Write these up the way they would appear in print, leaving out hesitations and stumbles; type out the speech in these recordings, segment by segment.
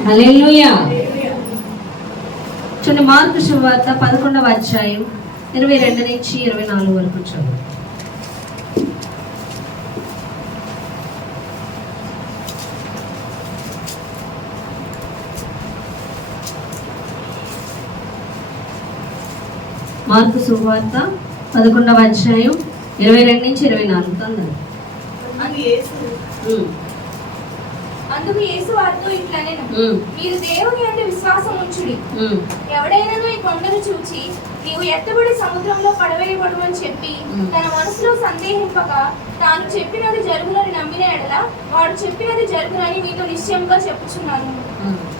హల్లెలూయా. చూడండి, మార్కు సువార్త 11వ అధ్యాయం 22 నుంచి 24 వరకు చదువు. మార్కు సువార్త 11వ అధ్యాయం 22 నుంచి 24 తొందరగా. అందుకు యేసు వారితో ఇట్లనెను, మీరు దేవుని యందు విశ్వాసం ఉంచుడి. ఎవడైనాను ఈ కొండను చూచి నీవు ఎత్తబడి సముద్రంలో పడవేయబడు అని చెప్పి తన మనసులో సందేహింపక తాను చెప్పినది జరుగునని నమ్మిన ఎడల వాడు చెప్పినది జరుగునని మీతో నిశ్చయంగా చెప్పుచున్నాను.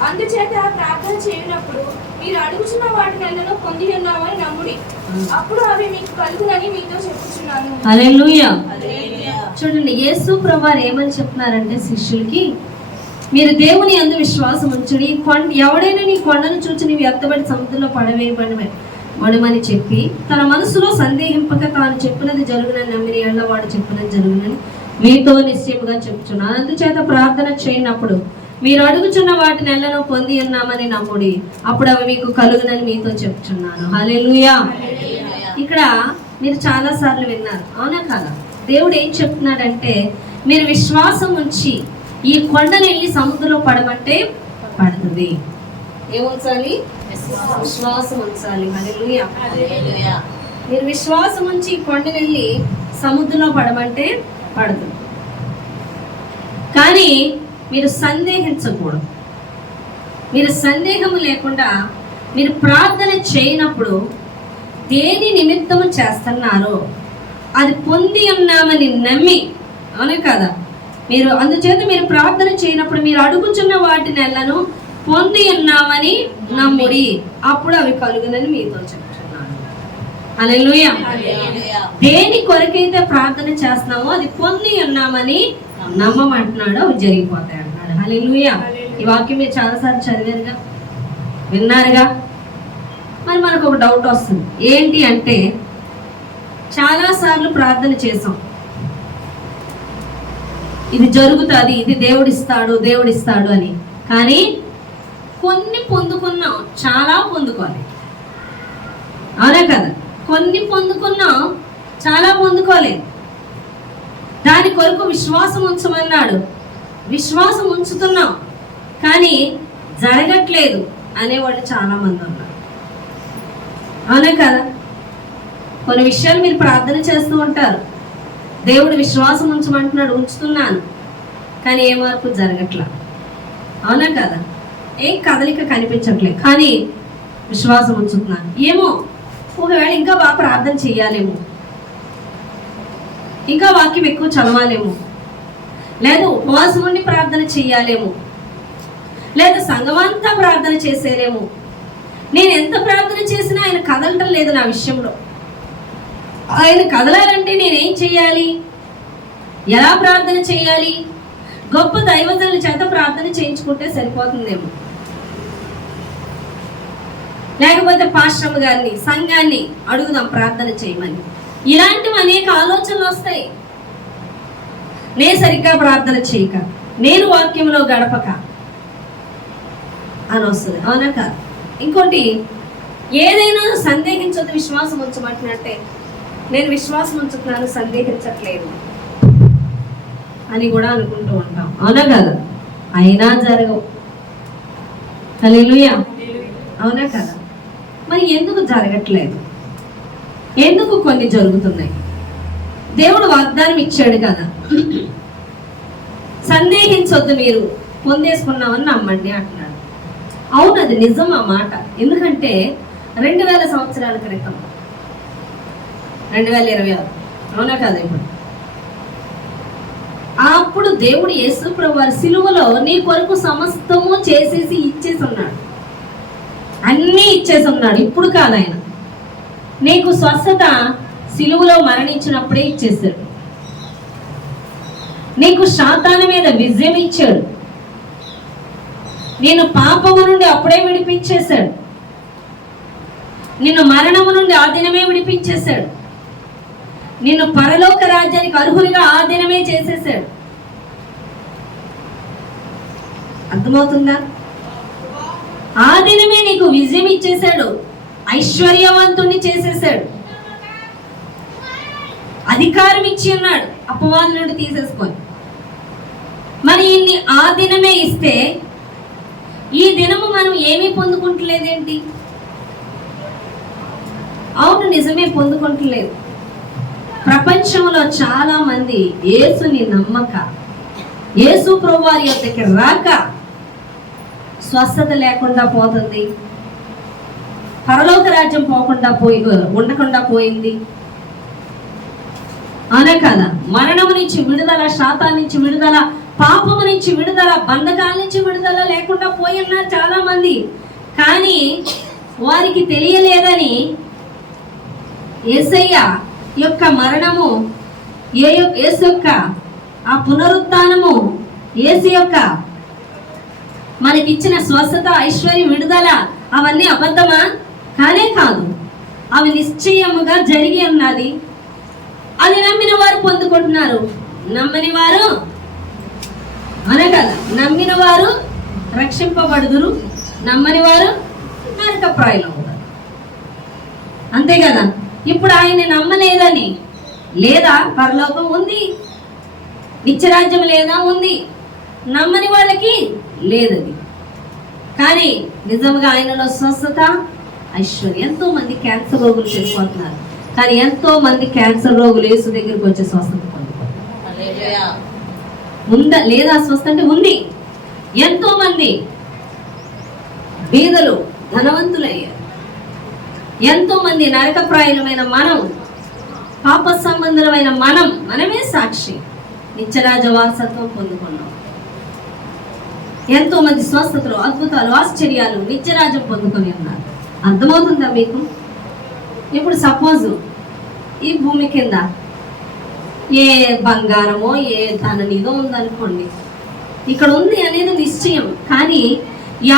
అందుచేత ప్రార్థన చేయనప్పుడు మీరు అడుగుచున్న వాటినెల్లను పొంది ఉన్నామని నమ్ముడి, అప్పుడు అవి మీకు కలుగునని మీతో చెప్పుచున్నాను. హల్లెలూయా. చూడండి, యేసు ప్రభువారు ఏమని చెప్తున్నారంటే శిష్యులకి, మీరు దేవుని యందు విశ్వాసం ఉంచుడి. ఎవడైనా నీ కొండను చూచి నీవు ఎత్తబడి సముద్రంలో పడవేయబడమని చెప్పి తన మనసులో సందేహింపక తాను చెప్పినది జరుగునని నమ్మిన ఎడల వాడు చెప్పినది జరుగునని మీతో నిశ్చయముగా చెప్తున్నాను. అందుచేత ప్రార్థన చేయనప్పుడు మీరు అడుగుచున్న వాటిని ఎల్లను పొంది ఉన్నామని నమ్ముడి, అప్పుడు అవి మీకు కలుగునని మీతో చెప్తున్నాను. హల్లెలూయా. ఇక్కడ మీరు చాలా సార్లు విన్నారు, అవునా కాదా? దేవుడు ఏం చెప్తున్నాడంటే, మీరు విశ్వాసం ఉంచి ఈ కొండను వెళ్ళి సముద్రంలో పడమంటే పడుతుంది. ఏముంచాలి? విశ్వాసం ఉంచాలి. హల్లెలూయా. మీరు విశ్వాసం ఉంచి ఈ కొండను వెళ్ళి సముద్రంలో పడమంటే పడుతుంది. కానీ మీరు సందేహించకూడదు. మీరు సందేహము లేకుండా మీరు ప్రార్థన చేయనప్పుడు దేని నిమిత్తము చేస్తున్నారో అది పొంది ఉన్నామని నమ్మి, అవునే కదా? మీరు అందుచేత మీరు ప్రార్థన చేయనప్పుడు మీరు అడుగుచున్న వాటిని ఎల్లను పొంది ఉన్నామని నమ్ముడి, అప్పుడు అవి కలుగునని మీతో చెప్తున్నాను. హల్లెలూయా. దేని కొరకైతే ప్రార్థన చేస్తున్నామో అది పొంది ఉన్నామని నమ్మమంటున్నాడు, అవి జరిగిపోతాయి అంటున్నాడు. హల్లెలూయా. ఈ వాక్యం మీరు చాలాసార్లు చదివారుగా, విన్నారుగా. మరి మనకు ఒక డౌట్ వస్తుంది, ఏంటి అంటే, చాలాసార్లు ప్రార్థన చేసాం, ఇది జరుగుతుంది, ఇది దేవుడిస్తాడు అని. కానీ కొన్ని పొందుకున్నాం, చాలా పొందుకోవాలి, అవునా కదా? కొన్ని పొందుకున్నాం, చాలా పొందుకోలేదు. దాని కొరకు విశ్వాసం ఉంచమన్నాడు, విశ్వాసం ఉంచుతున్నాం, కానీ జరగట్లేదు అనేవాళ్ళు చాలా మంది ఉన్నారు, అవునా కదా? కొన్ని విషయాలు మీరు ప్రార్థన చేస్తూ ఉంటారు, దేవుడు విశ్వాసం ఉంచమంటున్నాడు, ఉంచుతున్నాను, కానీ ఏ మార్పు జరగట్లా, అవునా కదా? ఏం కదలిక కనిపించట్లేదు, కానీ విశ్వాసం ఉంచుతున్నాను. ఏమో, ఒకవేళ ఇంకా బాగా ప్రార్థన చెయ్యాలేమో, ఇంకా వాక్యం ఎక్కువ చదవాలేమో, లేదు ఉపవాసం ఉండి ప్రార్థన చెయ్యాలేమో, లేదా సంఘమంతా ప్రార్థన చేసేలేమో. నేను ఎంత ప్రార్థన చేసినా ఆయన కదలటం లేదు నా విషయంలో. ఆయన కదలాలంటే నేనేం చేయాలి? ఎలా ప్రార్థన చేయాలి? గొప్ప దైవజనుల చేత ప్రార్థన చేయించుకుంటే సరిపోతుందేమో, లేకపోతే పాస్టర్ గారిని, సంఘాన్ని అడుగుదాం ప్రార్థన చేయమని. ఇలాంటివి అనేక ఆలోచనలు వస్తాయి. నేను సరిగ్గా ప్రార్థన చేయక, నేను వాక్యంలో గడపక అని వస్తుంది, అవునా కాదు? ఇంకోటి, ఏదైనా సందేహించొద్దు, విశ్వాసం ఉంచమంటున్నట్టే. నేను విశ్వాసం ఉంచుతున్నాను, సందేహించట్లేదు అని కూడా అనుకుంటూ ఉంటాం, అవునా కదా? అయినా జరగవు. హల్లెలూయా. అవునా కదా? మరి ఎందుకు జరగట్లేదు? ఎందుకు కొన్ని జరుగుతున్నాయి? దేవుడు వాగ్దానం ఇచ్చాడు కదా, సందేహించొద్దు, మీరు పొందేసుకున్నామని నమ్మండి అంటున్నాడు. అవును, అది నిజం ఆ మాట. ఎందుకంటే 2000 సంవత్సరాల క్రితం, 2026, అవునా కదా? ఇప్పుడు అప్పుడు దేవుడు యేసు ప్రభువారు సిలువలో నీ కొరకు సమస్తము చేసేసి ఇచ్చేసి ఉన్నాడు, అన్నీ ఇచ్చేసి ఉన్నాడు. ఇప్పుడు కాదు, ఆయన నీకు స్వస్థత సిలువలో మరణించినప్పుడే ఇచ్చేసాడు. నీకు సాతాను మీద విజయం ఇచ్చాడు. నేను పాపము నుండి అప్పుడే విడిపించేశాడు. నిన్ను మరణము నుండి ఆ దినమే విడిపించేశాడు. నిన్ను పరలోక రాజ్యానికి అర్హులుగా ఆ దినమే చేసేసాడు. అర్థమవుతుందా? ఆ దినమే నీకు విజయం ఇచ్చేశాడు, ఐశ్వర్యవంతుణ్ణి చేసేసాడు, అధికారం ఇచ్చి ఉన్నాడు అపవాది నుండి తీసేసుకొని. మరి ఇన్ని ఆ దినమే ఇస్తే ఈ దినము మనం ఏమీ పొందుకుంటలేదేంటి? అవును, నిజమే, పొందుకుంటలేదు. ప్రపంచంలో చాలా మంది యేసుని నమ్మక, యేసు ప్రభువారి యొద్దకి రాక స్వస్థత లేకుండా పోతుంది, పరలోక రాజ్యం ఉండకుండా పోయింది. అనే కదా, మరణము నుంచి విడుదల, శాతాన్ని నుంచి విడుదల, పాపము నుంచి విడుదల, బంధకాల నుంచి విడుదల లేకుండా పోయిన్నారు చాలా మంది. కానీ వారికి తెలియలేదని యేసయ్య యొక్క మరణము, యేసు యొక్క ఆ పునరుత్థానము, యేసు యొక్క మనకిచ్చిన స్వస్థత, ఐశ్వర్యం, విడుదల అవన్నీ అబద్ధమా? కానే కాదు, అవి నిశ్చయముగా జరిగి ఉన్నది. అది నమ్మిన వారు పొందుకుంటున్నారు, నమ్మని వారు అనగల, నమ్మిన వారు రక్షింపబడుదురు, నమ్మని వారు నరకప్రాయులు అవుతారు. అంతే కదా. ఇప్పుడు ఆయన నమ్మలేదని లేదా? పరలోకం ఉంది, నిత్యరాజ్యం లేదా? ఉంది. నమ్మని వాళ్ళకి లేదది. కానీ నిజంగా ఆయనలో స్వస్థత, ఐశ్వర్యం. ఎంతో మంది క్యాన్సర్ రోగులు చనిపోతున్నారు, కానీ ఎంతో మంది క్యాన్సర్ రోగులు యేసు దగ్గరికి వచ్చే స్వస్థత పొందుకుంటున్నారు. ఉందా లేదా? స్వస్థ అంటే ఉంది. ఎంతో మంది బీదలు ధనవంతులయ్యారు. ఎంతో మంది నరకప్రాయులమైన మనం, పాప సంబంధమైన మనమే సాక్షి, నిత్యరాజ వారసత్వం పొందుకున్నాం. ఎంతో మంది స్వస్థతలు, అద్భుతాలు, ఆశ్చర్యాలు, నిత్యరాజ్యం పొందుకొని ఉన్నారు. అర్థమవుతుందా మీకు? ఇప్పుడు సపోజ్ ఈ భూమి కింద ఏ బంగారమో ఏ ధననిదో ఉందనుకోండి, ఇక్కడ ఉంది అనేది నిశ్చయం. కానీ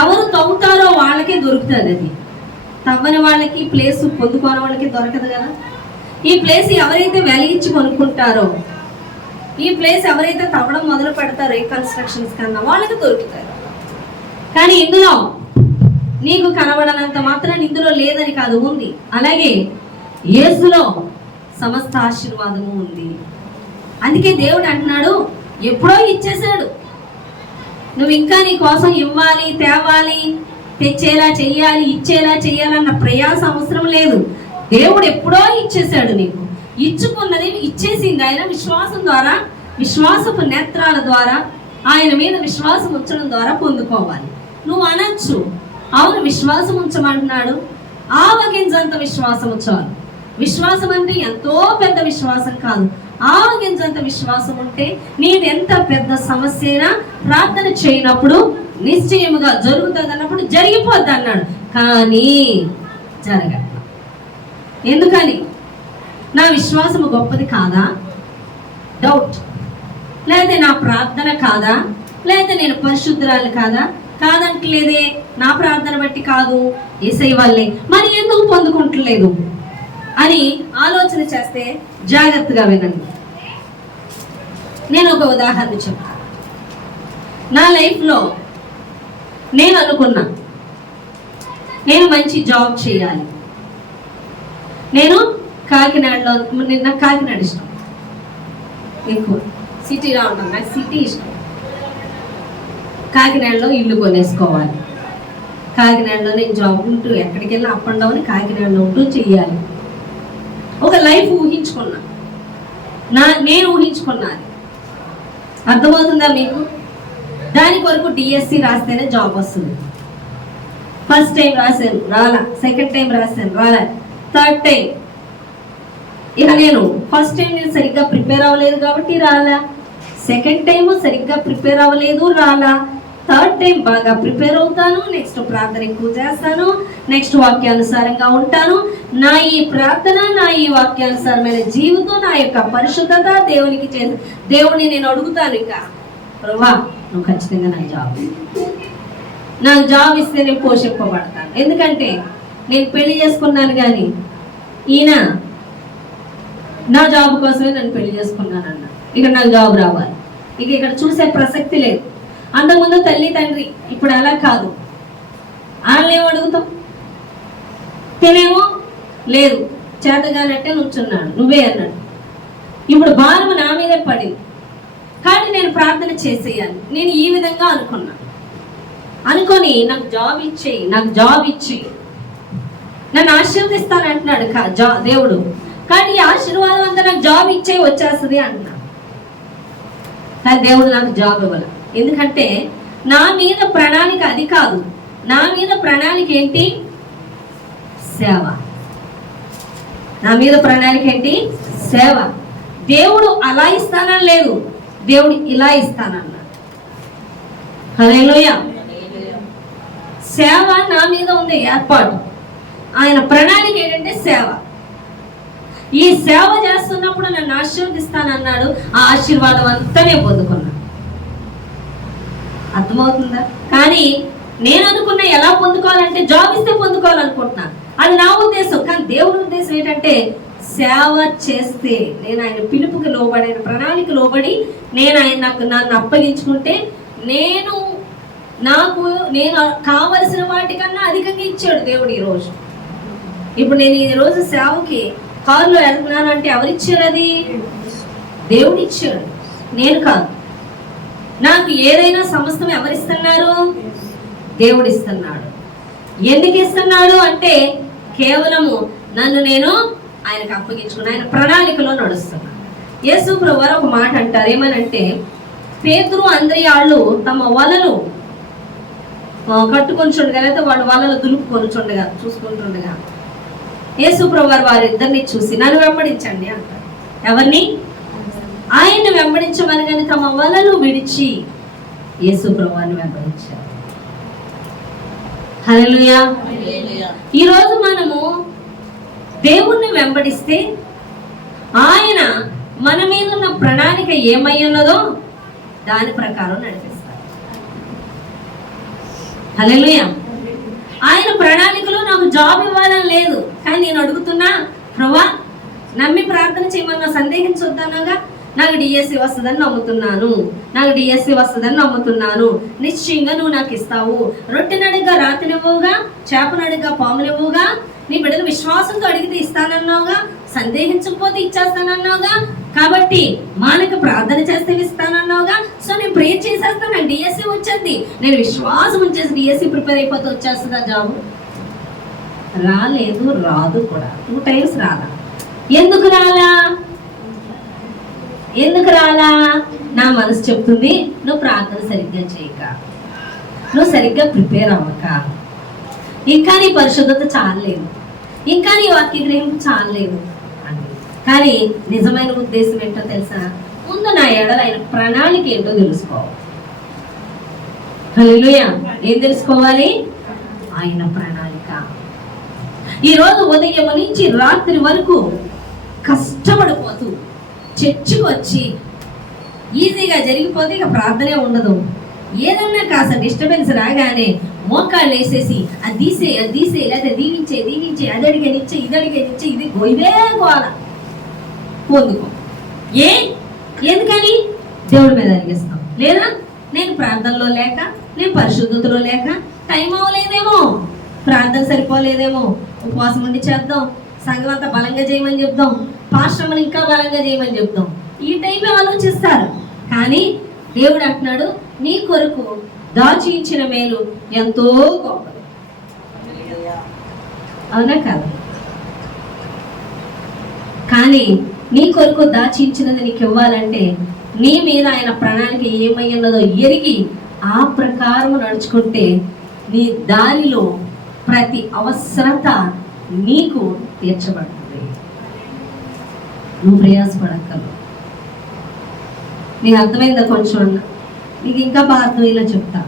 ఎవరు తవ్వుతారో వాళ్ళకే దొరుకుతుంది. అది తవ్వని వాళ్ళకి, ప్లేస్ పొందుకోని వాళ్ళకి దొరకదు కదా. ఈ ప్లేస్ ఎవరైతే వెలిగించి కొనుక్కుంటారో, ఈ ప్లేస్ ఎవరైతే తవ్వడం మొదలు పెడతారో ఈ కన్స్ట్రక్షన్స్ కన్నా వాళ్ళకి దొరుకుతారు. కానీ ఇందులో నీకు కనబడనంత మాత్రం ఇందులో లేదని కాదు, ఉంది. అలాగే యేసులో సమస్త ఆశీర్వాదము ఉంది. అందుకే దేవుడు అంటున్నాడు, ఎప్పుడో ఇచ్చేశాడు, నువ్వు ఇంకా నీ కోసం ఇవ్వాలి, తేవాలి, తెచ్చేలా చెయ్యాలి, ఇచ్చేలా చెయ్యాలన్న ప్రయాస అవసరం లేదు. దేవుడు ఎప్పుడో ఇచ్చేశాడు. నీకు ఇచ్చుకున్నది ఇచ్చేసింది ఆయన. విశ్వాసం ద్వారా, విశ్వాసపు నేత్రాల ద్వారా, ఆయన మీద విశ్వాసం ఉంచడం ద్వారా పొందుకోవాలి. నువ్వు అనొచ్చు, అవును విశ్వాసం ఉంచమంటున్నాడు, ఆవగింజంత విశ్వాసం చాలు. విశ్వాసం అంటే ఎంతో పెద్ద విశ్వాసం కాదు, ఆవగింజంత విశ్వాసం ఉంటే నీది ఎంత పెద్ద సమస్య అయినా ప్రార్థన చేయనప్పుడు నిశ్చయముగా జరుగుతుంది అన్నప్పుడు జరిగిపోద్ది అన్నాడు. కానీ జరగ. ఎందుకని? నా విశ్వాసము గొప్పది కాదా? డౌట్. లేదా నా ప్రార్థన కాదా? లేదా నేను పరిశుద్ధురాలు కాదా? కాదంటలేదే, నా ప్రార్థన బట్టి కాదు, యేసయ్య వల్లే. మరి ఎందుకు పొందుకుంటలేదు అని ఆలోచన చేస్తే జాగ్రత్తగా వినండి. నేను ఒక ఉదాహరణ చెప్తాను. నా లైఫ్లో నేను అనుకున్నా, నేను మంచి జాబ్ చేయాలి. నేను కాకినాడలో, నాకు కాకినాడ ఇష్టం ఎక్కువ, సిటీలో ఉంటాను, నాకు సిటీ ఇష్టం. కాకినాడలో ఇల్లు కొనేసుకోవాలి, కాకినాడలో నేను జాబ్ ఉంటూ ఎక్కడికి వెళ్ళినా అప్ అండ్ డౌన్ కాకినాడలో ఉంటూ చెయ్యాలి. ఒక లైఫ్ ఊహించుకున్నా, నేను ఊహించుకున్నాను. అర్థమవుతుందా మీకు? దాని కొరకు డిఎస్సి రాస్తేనే జాబ్ వస్తుంది. ఫస్ట్ టైం రాశాను, రాలా. సెకండ్ టైం రాశాను, రాలా. థర్డ్ టైం, ఇక నేను ఫస్ట్ టైం నేను సరిగ్గా ప్రిపేర్ అవ్వలేదు కాబట్టి రాలా. సెకండ్ టైం సరిగ్గా ప్రిపేర్ అవ్వలేదు, రాలా. థర్డ్ టైం బాగా ప్రిపేర్ అవుతాను, నెక్స్ట్ ప్రార్థన ఎక్కువ చేస్తాను, నెక్స్ట్ వాక్యానుసారంగా ఉంటాను. నా ఈ ప్రార్థన, నా ఈ వాక్యానుసారమైన జీవితం, నా యొక్క పరిశుద్ధత దేవునికి చేసి దేవుడిని నేను అడుగుతాను, ఇంకా ప్రభువా నువ్వు ఖచ్చితంగా నాకు జాబ్ ఇస్తే నేను పోషింపబడతాను. ఎందుకంటే నేను పెళ్లి చేసుకున్నాను, కానీ ఈయన నా జాబ్ కోసమే నన్ను పెళ్లి చేసుకున్నాను అన్న. ఇక నాకు జాబ్ రావాలి, ఇక ఇక్కడ చూసే ప్రసక్తి లేదు. అంతకుముందు తల్లి తండ్రి, ఇప్పుడు అలా కాదు. వాళ్ళేమో అడుగుతాం. తినేమో లేదు, చేతగానంటే నుంచున్నాడు, నువ్వే అన్నాడు. ఇప్పుడు భారం నా మీదే పడింది, కానీ నేను ప్రార్థన చేసేయాలి. నేను ఈ విధంగా అనుకొని నాకు జాబ్ ఇచ్చేయి, నాకు జాబ్ ఇచ్చి నన్ను ఆశీర్వదిస్తానంటున్నాడు దేవుడు. కానీ ఈ ఆశీర్వాదం అంతా నాకు జాబ్ ఇచ్చే వచ్చేస్తుంది అంటున్నాడు. కానీ దేవుడు నాకు జాబ్ ఇవ్వాలి. ఎందుకంటే నా మీద ప్రణాళిక అది కాదు. నా మీద ప్రణాళిక ఏంటి? సేవ. నా మీద ప్రణాళిక ఏంటి? సేవ. దేవుడు అలా ఇస్తానని లేదు, దేవుడు ఇలా ఇస్తానన్నాడు. హల్లెలూయా. సేవ నా మీద ఉంది ఏర్పాటు. ఆయన ప్రణాళిక ఏంటంటే సేవ. ఈ సేవ చేస్తున్నప్పుడు నన్ను ఆశీర్వదిస్తానన్నాడు. ఆ ఆశీర్వాదం అంతా నేను పొందుకున్నాను. అర్థమవుతుందా? కానీ నేను అనుకున్న ఎలా పొందుకోవాలంటే జాబ్ ఇస్తే పొందుకోవాలనుకుంటున్నాను, అది నా ఉద్దేశం. కానీ దేవుని ఉద్దేశం ఏంటంటే సేవ చేస్తే, నేను ఆయన పిలుపుకి లోబడి, ఆయన ప్రణాళిక లోబడి నేను నన్ను అప్పగించుకుంటే నేను కావలసిన వాటికన్నా అధికంగా ఇచ్చాడు దేవుడు. ఈరోజు ఇప్పుడు నేను ఈరోజు సేవకి కారులో వెళ్తున్నానంటే ఎవరిచ్చాడు? అది దేవుడు ఇచ్చాడు, నేను కాదు. నాకు ఏదైనా సమస్తం ఎవరిస్తున్నారు? దేవుడు ఇస్తున్నాడు. ఎందుకు ఇస్తున్నాడు అంటే కేవలము నన్ను నేను ఆయనకు అప్పగించుకుని ఆయన ప్రణాళికలో నడుస్తున్నాను. యేసు ప్రభువారు ఒక మాట అంటారు, ఏమనంటే పేతురు అంద్రియాళ్ళు తమ వలలు కట్టుకొని చుండగా, లేదా వాళ్ళు వలలు దులుపుకొని చుండగా చూసుకుంటుండగా యేసు ప్రభువారు వారిద్దరిని చూసి నన్ను వెంబడించండి అంటారు. ఎవరిని? ఆయన్ని వెంబడించమని. కానీ తమ వలలు విడిచి యేసు ప్రభువారిని వెంబడించారు. హల్లెలూయా. ఈరోజు మనము దేవుణ్ణి వెంబడిస్తే ఆయన మన మీద ఉన్న ప్రణాళిక ఏమై ఉన్నదో దాని ప్రకారం నడిపిస్తారు. హల్లెలూయా. ఆయన ప్రణాళికలో నాకు జాబ్ ఇవ్వాలని లేదు, కానీ నేను అడుగుతున్నా, ప్రభువా నమ్మి ప్రార్థన చేయమన్నా సందేహించొద్దన్నాగా. నాకు డిఎస్సి వస్తుందని నమ్ముతున్నాను, నాకు డిఎస్సి వస్తుందని నమ్ముతున్నాను. నిశ్చయంగా నువ్వు నాకు ఇస్తావు. రొట్టెనడిగా రాతినివ్వవుగా, చేపనడిగా పామునివ్వవుగా. నీ బిడ్డలు విశ్వాసంతో అడిగితే ఇస్తానన్నావుగా, సందేహించకపోతే ఇచ్చేస్తానన్నావుగా. కాబట్టి మానక ప్రార్థన చేస్తే ఇస్తానన్నావుగా. సో నేను ప్రేర్ చేసేస్తాను, నాకు డిఎస్సి వచ్చేది. నేను విశ్వాసం ఉంచేసి డిఎస్సి ప్రిపేర్ అయిపోతే వచ్చేస్తుందా జాబు? రాలేదు, రాదు కూడా. 2 times రాలా. ఎందుకు రాలా? నా మనసు చెప్తుంది, నువ్వు ప్రార్థన సరిగ్గా చేయక, నువ్వు సరిగ్గా ప్రిపేర్ అవ్వక, ఇంకా నీ పరిశుద్ధత చాలలేదు, ఇంకా నీ వాక్య గ్రహింపు చాలలేదు అని. కానీ నిజమైన ఉద్దేశం ఏంటో తెలుసా? ముందు నా ఎడల ఆయన ప్రణాళిక ఏంటో తెలుసుకోవాలి. హల్లెలూయా. ఏం తెలుసుకోవాలి? ఆయన ప్రణాళిక. ఈరోజు ఉదయం నుంచి రాత్రి వరకు కష్టపడిపోతూ చర్చికి వచ్చి ఈజీగా జరిగిపోతే ఇక ప్రార్థనే ఉండదు. ఏదన్నా కాస్త డిస్టర్బెన్స్ రాగానే మోకాళ్ళు వేసేసి అది తీసే లేదా దీవించే అది అడిగనిచ్చే ఇది అడిగనిచ్చే ఇది ఇదే గోల పొందుకో. ఎందుకని? దేవుడి మీద అడిగేస్తాం. లేదా నేను ప్రార్థనలో లేక, నేను పరిశుద్ధతలో లేక, టైం అవ్వలేదేమో, ప్రార్థన సరిపోలేదేమో, ఉపవాసం ఉండి చేద్దాం, సంఘం అంతా బలంగా చేయమని చెప్దాం, పాశ్రమను ఇంకా బలంగా చేయమని చెప్దాం. ఈ టైంలో ఆలోచిస్తారు. కానీ దేవుడు అంటున్నాడు, నీ కొరకు దాచించిన మేలు ఎంతో గొప్పది. అవునా కాదు? కానీ నీ కొరకు దాచించినది నీకు ఇవ్వాలంటే నీ మీద ఆయన ప్రణాళిక ఏమై ఉన్నదో ఎరిగి ఆ ప్రకారం నడుచుకుంటే నీ దారిలో ప్రతి అవసరత నీకు తీర్చబడుతుంది. నువ్వు ప్రయాసపడక్కర్లేదు. నీకు అర్థమైందా? కొంచెం అన్న నీకు ఇంకా బాగా అర్థమయ్యేలా చెప్తా.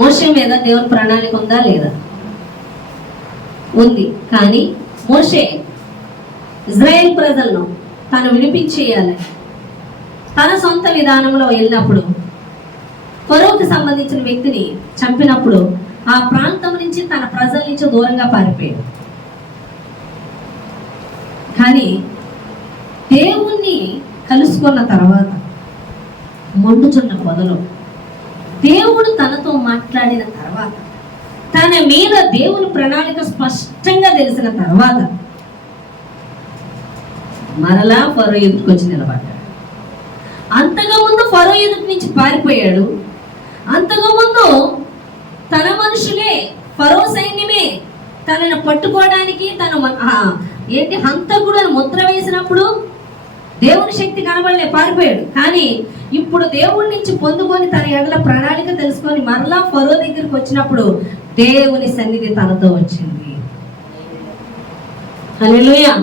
మోషే మీద దేవుని ప్రణాళిక ఉందా లేదా? ఉంది. కానీ మోషే ఇజ్రాయేల్ ప్రజలను తను వినిపించేయాలి. తన సొంత విధానంలో వెళ్ళినప్పుడు ఫరోకి సంబంధించిన వ్యక్తిని చంపినప్పుడు ఆ ప్రాంతం నుంచి తన ప్రజల నుంచి దూరంగా పారిపోయాడు. కానీ దేవుణ్ణి కలుసుకున్న తర్వాత మండుచున్న పొదలో దేవుడు తనతో మాట్లాడిన తర్వాత, తన మీద దేవుని ప్రణాళిక స్పష్టంగా తెలిసిన తర్వాత మరలా ఫరో ఎదుటికి వచ్చి నిలబడ్డాడు. అంతగా ముందు ఫరో ఎదుటి నుంచి పారిపోయాడు. అంతగా ముందు తన మనుషులే, ఫరో సైన్యమే తనను పట్టుకోవడానికి హంతకుడు ముద్ర వేసినప్పుడు దేవుని శక్తి కనబడలే, పారిపోయాడు. కానీ ఇప్పుడు దేవుడి నుంచి పొందుకొని తన ఎడల ప్రణాళిక తెలుసుకొని మరలా ఫరో దగ్గరికి వచ్చినప్పుడు దేవుని సన్నిధి తనతో వచ్చింది. హల్లెలూయా.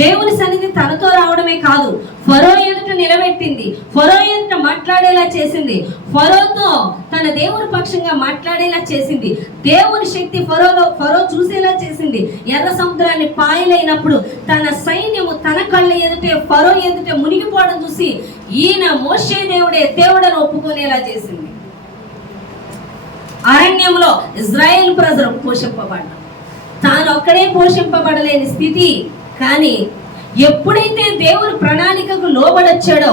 దేవుని సన్నిధి తనతో రావడమే కాదు, ఫరో ఎదుట నిలబెట్టింది, ఫరో ఎదుట మాట్లాడేలా చేసింది, ఫరోతో తన దేవుని పక్షంగా మాట్లాడేలా చేసింది. దేవుని శక్తి ఫరో చూసేలా చేసింది. ఎర్ర సముద్రాన్ని పాయలైనప్పుడు తన సైన్యము తన కళ్ళ ఎదుటే ఫరో ఎదుటే మునిగిపోవడం చూసి ఈయన మోషే దేవుడని ఒప్పుకునేలా చేసింది. అరణ్యంలో ఇజ్రాయేల్ ప్రజలు పోషింపబడ్డారు. తాను ఒక్కడే పోషింపబడలేని స్థితి. కానీ ఎప్పుడైతే దేవుని ప్రణాళికకు లోబడొచ్చాడో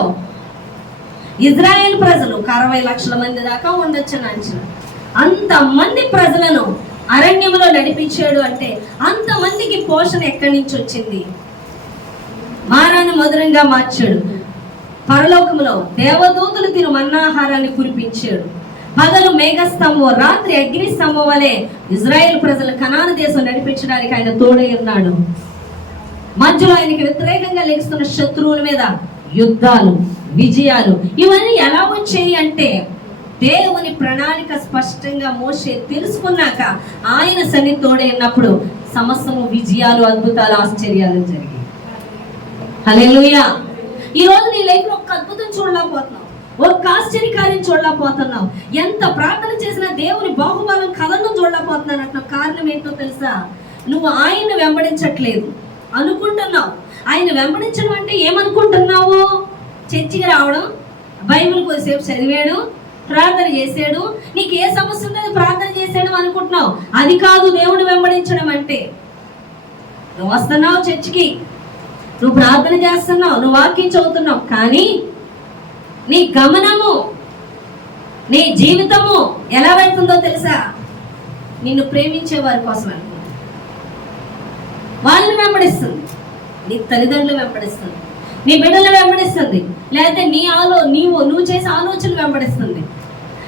ఇజ్రాయేల్ ప్రజలు 60 లక్షల మంది దాకా ఉండొచ్చని అంచనా. అంతమంది ప్రజలను అరణ్యంలో నడిపించాడు అంటే అంతమందికి పోషణ ఎక్కడి నుంచి వచ్చింది? మారాన్ని మధురంగా మార్చాడు. పరలోకములో దేవదూతలు తిను మన్నాహారాన్ని కురిపించాడు. పగలు మేఘస్తంభం, రాత్రి అగ్ని స్తంభం వలె ఇజ్రాయేల్ ప్రజలు కనాను దేశం నడిపించడానికి ఆయన తోడై ఉన్నాడు. మధ్యలో ఆయనకి వ్యతిరేకంగా లెగుస్తున్న శత్రువుల మీద యుద్ధాలు, విజయాలు ఇవన్నీ ఎలా వచ్చాయి అంటే దేవుని ప్రణాళిక స్పష్టంగా మోషే తెలుసుకున్నాక ఆయన సన్నిధి తోడై ఉన్నప్పుడు సమస్తము విజయాలు, అద్భుతాలు, ఆశ్చర్యాలు జరిగాయి. హల్లెలూయా. ఈ రోజు నీ లైఫ్ లో ఒక అద్భుతం చూడలేకపోతున్నావు, ఒక ఆశ్చర్యకార్యం చూడలేకపోతున్నావు, ఎంత ప్రార్థన చేసినా దేవుని బాహుబలం కథను చూడలేకపోతున్నాను అంటున్నావు. కారణం ఏంటో తెలుసా? నువ్వు ఆయన్ని వెంబడించట్లేదు అనుకుంటున్నావు. ఆయన వెంబడించడం అంటే ఏమనుకుంటున్నావు? చర్చికి రావడం, బైబిల్ కొద్దిసేపు చదివాడు, ప్రార్థన చేసాడు, నీకు ఏ సమస్య ఉందో ప్రార్థన చేసాడు అనుకుంటున్నావు. అది కాదు దేవుడు వెంబడించడం అంటే. నువ్వు వస్తున్నావు చర్చికి, నువ్వు ప్రార్థన చేస్తున్నావు, నువ్వు వాక్యం చదువుతున్నావు, కానీ నీ గమనము, నీ జీవితము ఎలా వెళ్తుందో తెలుసా? నిన్ను ప్రేమించే వారి కోసం అనుకో, వాళ్ళని వెంబడిస్తుంది, నీ తల్లిదండ్రులు వెంబడిస్తుంది, నీ బిడ్డలు వెంబడిస్తుంది, లేకపోతే నువ్వు చేసే ఆలోచనలు వెంబడిస్తుంది.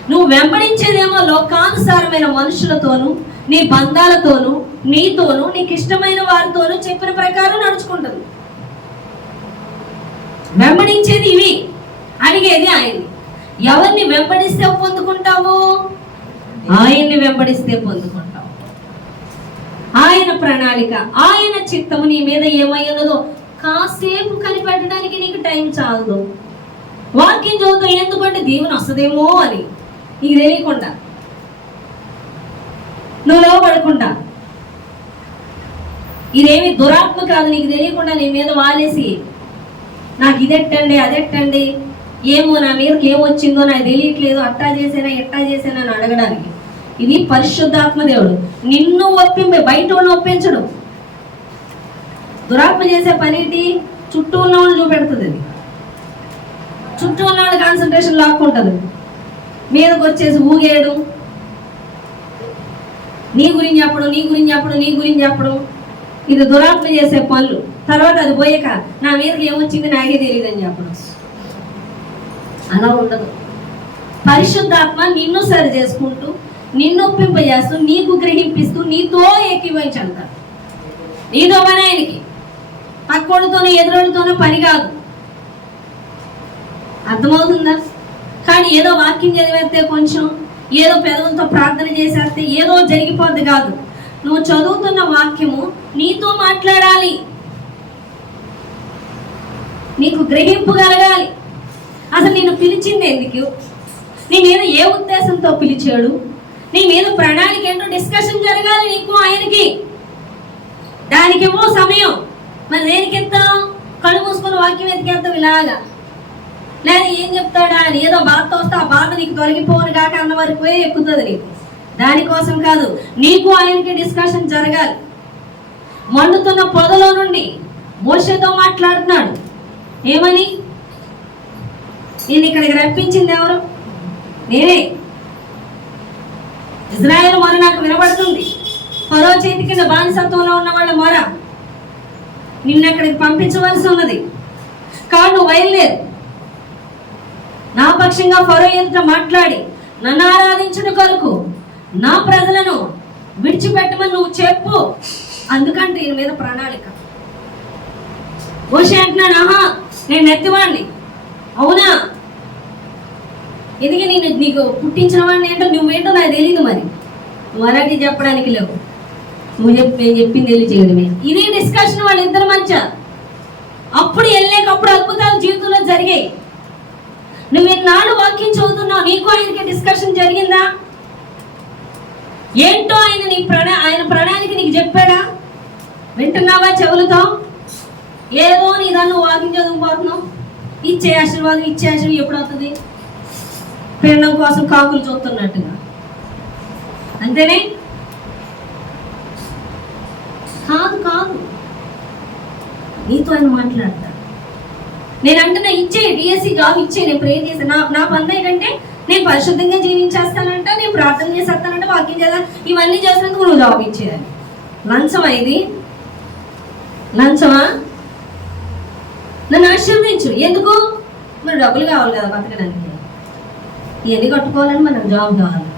నువ్వు వెంబడించేదేమో లోకానుసారమైన మనుషులతోనూ, నీ బంధాలతోనూ, నీతోనూ, నీకు ఇష్టమైన వారితోనూ చెప్పిన ప్రకారం నడుచుకుంటుంది. వెంబడించేది ఇవి, అడిగేది ఆయన్ని. ఎవరిని వెంబడిస్తే పొందుకుంటావు? ఆయన్ని వెంబడిస్తే పొందుకుంటావు. ఆయన ప్రణాళిక, ఆయన చిత్తము నీ మీద ఏమై ఉన్నదో కాసేపు కనిపెట్టడానికి నీకు టైం చాలదు. వాక్యం చదువుతావు, ఎందుకంటే దీవెన వస్తుందేమో అని నీకు తెలియకుండా, నువ్వు లోపడకుండా, ఇదేమి దురాత్మ కాదు నీకు తెలియకుండా నీ మీద వాలేసి నాకు ఇదెట్టండి అదెట్టండి, ఏమో నా మీదకి ఏమొచ్చిందో నాకు తెలియట్లేదు, అట్టా చేసానా ఎట్టా చేసానా అని అడగడానికి. ఇది పరిశుద్ధాత్మ దేవుడు నిన్ను ఒప్పింపే, బయట వాళ్ళని ఒప్పించడు. దురాత్మ చేసే పనేంటి? చుట్టూ ఉన్నవాళ్ళు చూపెడుతుంది. అది చుట్టూ ఉన్నవాళ్ళు కాన్సన్ట్రేషన్ లాక్కుంటుంది, మీదకి వచ్చేసి ఊగేయడం, నీ గురించి చెప్పడం, నీ గురించి చెప్పడం, నీ గురించి చెప్పడం. ఇది దురాత్మ చేసే పనులు. తర్వాత అది పోయాక నా మీదకి ఏమొచ్చింది నాకే తెలియదు అని చెప్పడం. అలా ఉండదు. పరిశుద్ధాత్మ నిన్ను సరి చేసుకుంటూ, నిన్ను ఒప్పింపజేస్తూ, నీకు గ్రహింపిస్తూ, నీతో ఏకీభవించంటారు. నీతో పని ఆయనకి, పక్కోడితోనో ఎదురోడితోనో పని కాదు. అర్థమవుతుందా? కానీ ఏదో వాక్యం చదివేస్తే, కొంచెం ఏదో పెదవులతో ప్రార్థన చేసేస్తే ఏదో జరిగిపోద్ది కాదు. నువ్వు చదువుతున్న వాక్యము నీతో మాట్లాడాలి, నీకు గ్రహింపు కలగాలి. అసలు నేను పిలిచింది ఎందుకు, నీ మీద ఏ ఉద్దేశంతో పిలిచాడు, నీ మీద ప్రణాళిక ఏంటో డిస్కషన్ జరగాలి నీకు ఆయనకి. దానికేమో సమయం. మరి దేనికెత్తాం? కళ్ళు మూసుకొని వాక్యం ఎత్తికెళ్తాం ఇలాగా. లేదా ఏం చెప్తాడా అని ఏదో బాధతో వస్తే ఆ బాధ నీకు తొలగిపోను కాక అన్న వరకు పోయి ఎక్కుతుంది నీకు. దానికోసం కాదు, నీకు ఆయనకి డిస్కషన్ జరగాలి. మండుతున్న పొదలో నుండి మోషేతో మాట్లాడుతున్నాడు. ఏమని? నేను ఇక్కడికి రప్పించింది ఎవరు? నేనే. ఇజ్రాయేల్ మొర నాకు వినబడుతుంది. ఫరో చేతి కింద బానిసత్వంలో ఉన్న వాళ్ళ మొర. నిన్నెక్కడికి పంపించవలసి ఉన్నది. కాదు, నువ్వు బయలుదేరు. నా పక్షంగా ఫరో ఎదుట మాట్లాడి నన్ను ఆరాధించుట కొరకు నా ప్రజలను విడిచిపెట్టమని నువ్వు చెప్పు. అందుకంటే ఈయన మీద ప్రణాళిక. మోషే అంటున్నాడు, ఆహా నేను నెత్తివాడిని. అవునా, ఎందుకే నీకు పుట్టించిన వాడిని ఏంటో నువ్వేంటో నాకు తెలియదు. మరి మరాఠీ చెప్పడానికి లేవు, నేను చెప్పింది వెళ్ళి చేయడమే. ఇది డిస్కషన్ వాళ్ళిద్దరి మధ్య. అప్పుడు వెళ్ళేకప్పుడు అద్భుతాలు జీవితంలో జరిగాయి. నువ్వు ఎన్నాళ్ళు వాక్యం చదువుతున్నావు, నీకు ఆయనకి డిస్కషన్ జరిగిందా? ఏంటో ఆయన ప్రణాళిక నీకు చెప్పాడా? వింటున్నావా చెవులతో? ఏదో నీ దాన్ని వాక్యం చదువుకుపోతున్నావు. ఇచ్చే ఆశీర్వాదం ఎప్పుడు అవుతుంది? పిండం కోసం కాకులు చూస్తున్నట్టుగా, అంతేనే? కాదు, నీతో ఆయన మాట్లాడతాడు. నేను అంటున్నా, ఇచ్చే డిఎస్సి జాబ్ ఇచ్చే, నేను ప్రేర్ చేస్తాను. నా పని ఏంటంటే నేను పరిశుద్ధంగా జీవించేస్తానంట, నేను ప్రార్థన చేసేస్తానంట, వాక్యం చేద్దాం, ఇవన్నీ చేసినందుకు నువ్వు జాబ్ ఇచ్చేయాలి. లంచమా ఇది? లంచమా? నన్ను ఆశీర్వదించు. ఎందుకు? మరి డబ్బులు కావాలి కదా బతకడానికి. ఇవన్నీ కట్టుకోవాలని మనకు జాబ్ కావాలి.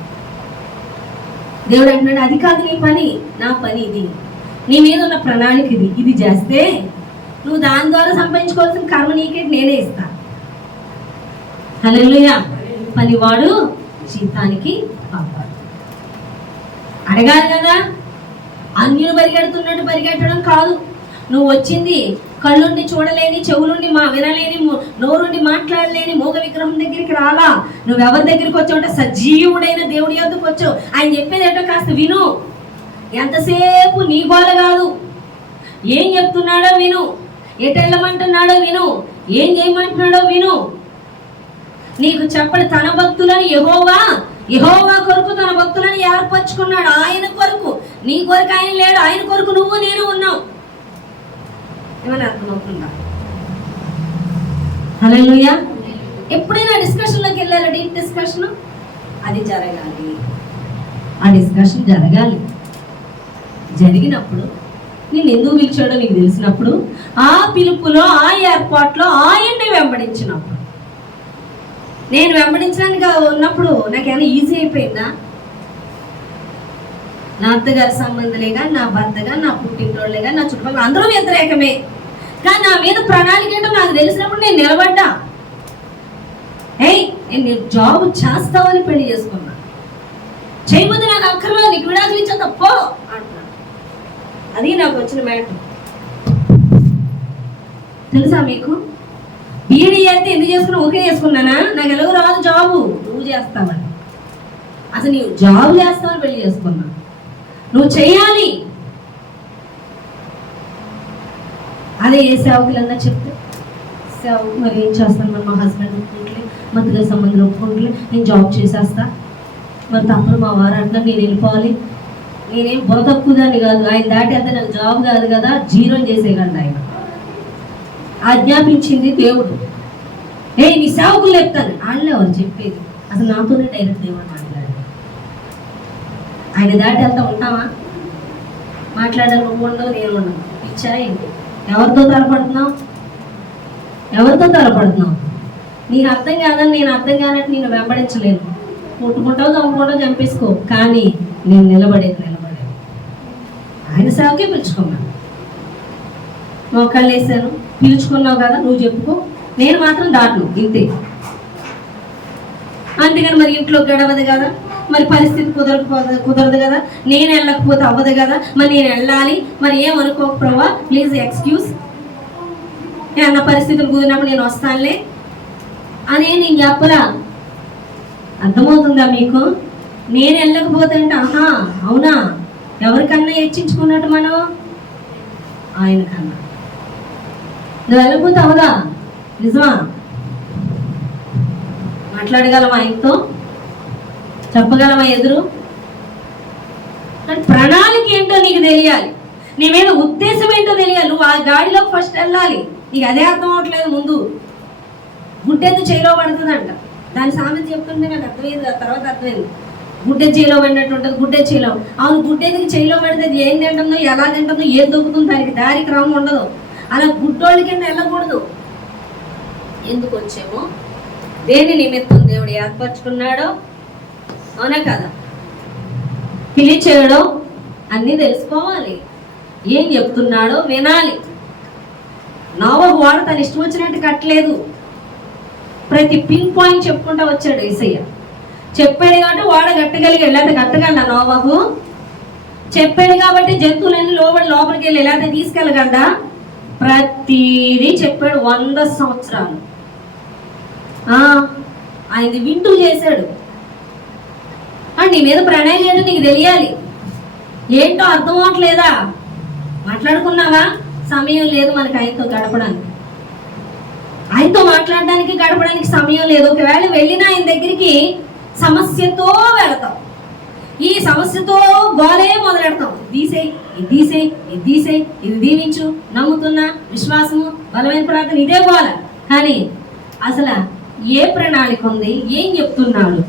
దేవుడు అంటున్నాడు, అది కాదు నీ పని, నా పని ఇది. నీ మీద ఉన్న ప్రణాళిక ఇది చేస్తే నువ్వు దాని ద్వారా సంపాదించుకోవాల్సిన కర్మ నీకే నేనే ఇస్తా. హల్లెలూయా. పనివాడు జీతానికి పంపాడు. అడగాలి కదా. అన్యులు పరిగెడుతున్నట్టు పరిగెట్టడం కాదు. నువ్వు వచ్చింది కళ్ళుండి చూడలేని, చెవులుండి వినలేని, నోరుండి మాట్లాడలేని మూగ విగ్రహం దగ్గరికి రాలా. నువ్వు ఎవరి దగ్గరికి వచ్చావు? సజీవుడైన దేవుడి యొద్దకు వచ్చావు. ఆయన చెప్పేది ఏంటో కాస్త విను. ఎంతసేపు నీ గోల కాదు, ఏం చెప్తున్నాడో విను, ఎటు వెళ్ళమంటున్నాడో విను, ఏం చేయమంటున్నాడో విను. నీకు చెప్పడు తన భక్తులని యెహోవా కొరకు తన భక్తులని ఏర్పరచుకున్నాడు. ఆయన కొరకు, నీ కొరకు ఆయన లేడు, ఆయన కొరకు నువ్వు నేను ఉన్నావు. ఏమన్నా అర్థమవుతుందా? హల్లెలూయా. ఎప్పుడైనా డిస్కషన్లోకి వెళ్ళారా? డీప్ డిస్కషన్ అది జరగాలి. ఆ డిస్కషన్ జరగాలి. జరిగినప్పుడు నేను ఎందుకు పిలిచాడో నీకు తెలిసినప్పుడు, ఆ పిలుపులో, ఆ ఏర్పాట్లో ఆయన్ని వెంబడించినప్పుడు, నేను వెంబడించడానికి ఉన్నప్పుడు నాకేమైనా ఈజీ అయిపోయిందా? నా అత్తగారి సంబంధులేగా, నా భర్తగా, నా పుట్టింటోళ్ళేగా, నా చుట్టుపక్కల అందరూ వ్యతిరేకమే. కానీ నా మీద ప్రణాళిక ఏంటో నాకు తెలిసినప్పుడు నేను నిలబడ్డా. నేను జాబ్ చేస్తావని పెళ్లి చేసుకున్నా. చేయబోతే నాకు అక్కర్లేదు, నీకు విడాకులు ఇచ్చా తప్పో అంటున్నా. అది నాకు వచ్చిన మ్యాటర్. తెలుసా మీకు? బీఈడీ అయితే ఎందుకు చేసుకున్నా? ఓకే చేసుకున్నానా? నాకు ఎలాగో రాదు జాబు. నువ్వు చేస్తావని, అసలు నీవు జాబ్ చేస్తావని పెళ్లి చేసుకున్నా. నువ్వు చెయ్యాలి. అదే ఏ సేవకులన్నా చెప్తే, సేవకు మరి ఏం చేస్తాను, మరి మా హస్బెండ్ ఒప్పుకుంటలే, మధ్యలో సంబంధం ఒప్పుకుంటలే, నేను జాబ్ చేసేస్తా, మరి తప్పుడు మా వారు అంటున్నారు నేను వెళ్ళిపోవాలి. నేనేం బుర్ర తక్కువదాన్ని కాదు, ఆయన దాటి అంతే నాకు జాబ్ కాదు కదా, జీరో చేసేయగలడు ఆయన. ఆజ్ఞాపించింది దేవుడు. నీ సేవకులు చెప్తాను. వాళ్ళే వాళ్ళు చెప్పేది. అసలు నాతోనే డైరెక్ట్ దేవుడు మాట్లాడాడు. ఆయన దాటి అంతా ఉంటావా? మాట్లాడాలి. నువ్వు ఉండవు, నేను ఉండవు. ఇచ్చా ఏంటి? ఎవరితో తలపడుతున్నావు? నీకు అర్థం కాదని నేను అర్థం కానట్టు నేను వెంబడించలేను. కొట్టుకుంటావు, చంపుకుంటావు, చంపేసుకో. కానీ నేను నిలబడేది ఆయన సేవకే పిలుచుకున్నాను. మోకాళ్ళు వేసాను, పిలుచుకున్నావు కదా, నువ్వు చెప్పుకో, నేను మాత్రం దాటను, ఇంతే. అందుకని మరి ఇంట్లో గడవదు కదా, మరి పరిస్థితి కుదరదు కదా, నేను వెళ్ళకపోతే అవ్వదు కదా, మరి నేను వెళ్ళాలి. మరి ఏమనుకోక ప్రభా, ప్లీజ్ ఎక్స్క్యూజ్, అన్న పరిస్థితులు కుదిరినప్పుడు నేను వస్తానులే అని నేను చెప్పరా. అర్థమవుతుందా మీకు? నేను వెళ్ళకపోతే అంటే ఆహా అవునా, ఎవరికన్నా హెచ్చించుకున్నట్టు మనం ఆయన కన్నా. నువ్వు వెళ్ళకపోతే అవదా? నిజమా? మాట్లాడగలమా? ఆయనతో చెప్పగలమా ఎదురు? ప్రణాళిక ఏంటో నీకు తెలియాలి, నీ మీద ఉద్దేశం ఏంటో తెలియాలి. నువ్వు ఆ గాడిలో ఫస్ట్ వెళ్ళాలి. నీకు అదే అర్థం అవట్లేదు. ముందు గుడ్డెందుకు చేలో పడుతుందంట, దాని సామెత చెప్తుంటే నాకు అర్థమైంది, తర్వాత అర్థమైంది. గుడ్డ చేలో పడినట్టు ఉంటుంది. గుడ్డ చేలో, అవును గుడ్డెదికి చేలో పడితే అది ఏం తింటుందో, ఎలా తింటుందో, ఏం దొక్కుతుందో దానికి దారి క్రమం ఉండదు. అలా గుడ్డోళ్ళ కింద వెళ్ళకూడదు. ఎందుకు వచ్చామో, దేని నిమిత్తం దేవుడు ఏర్పరచుకున్నాడో, అవునా కదా, పిలిచేయడం అన్నీ తెలుసుకోవాలి, ఏం చెప్తున్నాడో వినాలి. నోవహు వాడు తను ఇష్టం వచ్చినట్టు కట్టలేదు, ప్రతి పిన్ పాయింట్ చెప్పుకుంటూ వచ్చాడు యేసయ్య. చెప్పాడు కాబట్టి వాడు కట్టగలిగాడు, లేకపోతే కట్టగలడా నోవహు? చెప్పాడు కాబట్టి జంతువులన్నీ లోపలికి వెళ్ళి లేకపోతే తీసుకెళ్ళగలడా? ప్రతిదీ చెప్పాడు. 100 సంవత్సరాలు ఆయనది వింటూ చేశాడు. నీ మీద ప్రణయం ఏంటో నీకు తెలియాలి, ఏంటో అర్థం అవట్లేదా? మాట్లాడుకున్నావా? సమయం లేదు మనకి ఆయనతో గడపడానికి, ఆయనతో మాట్లాడడానికి గడపడానికి సమయం లేదు. ఒకవేళ వెళ్ళినా ఆయన దగ్గరికి సమస్యతో వెళతాం, ఈ సమస్యతో గోలే మొదలెడతాం. తీసేయి, ఇది తీసేయి, ఇది తీసేయి, ఇది దీవించు, నమ్ముతున్నా, విశ్వాసము, బలమైన ప్రార్థన, ఇదే గోల. కానీ అసలు ఏ ప్రణాళిక ఉంది, ఏం చెప్తున్నాడు?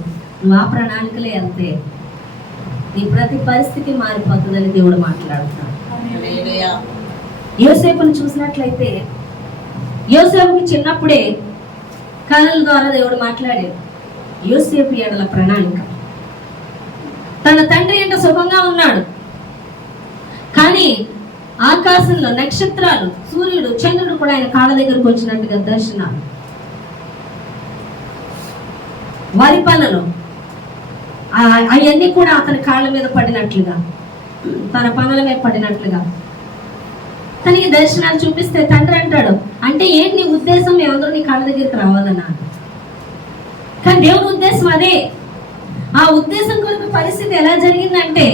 నువ్వు ఆ ప్రణాళికలే వెళ్తే నీ ప్రతి పరిస్థితి మారిపోతుందని దేవుడు మాట్లాడుతున్నాడు. యోసేపుని చూసినట్లయితే యోసేపుకి చిన్నప్పుడే కళల ద్వారా దేవుడు మాట్లాడాడు. యోసేపు ఎడల ప్రణాళిక, తన తండ్రి ఏంటో సుఖంగా ఉన్నాడు, కానీ ఆకాశంలో నక్షత్రాలు, సూర్యుడు, చంద్రుడు కూడా ఆయన కాళ్ళ దగ్గరకు వచ్చినట్టుగా దర్శనాలు, వరి పనులు అవన్నీ కూడా అతని కాళ్ళ మీద పడినట్లుగా, తన పనుల మీద పడినట్లుగా తనకి దర్శనాలు చూపిస్తే తండ్రి అంటాడు, అంటే ఏంటి నీ ఉద్దేశం, మేమందరూ నీ కాళ్ళ దగ్గరికి రావాలన్నా? కానీ దేవుని ఉద్దేశం అదే. ఆ ఉద్దేశం కొరకు పరిస్థితి ఎలా జరిగిందంటే,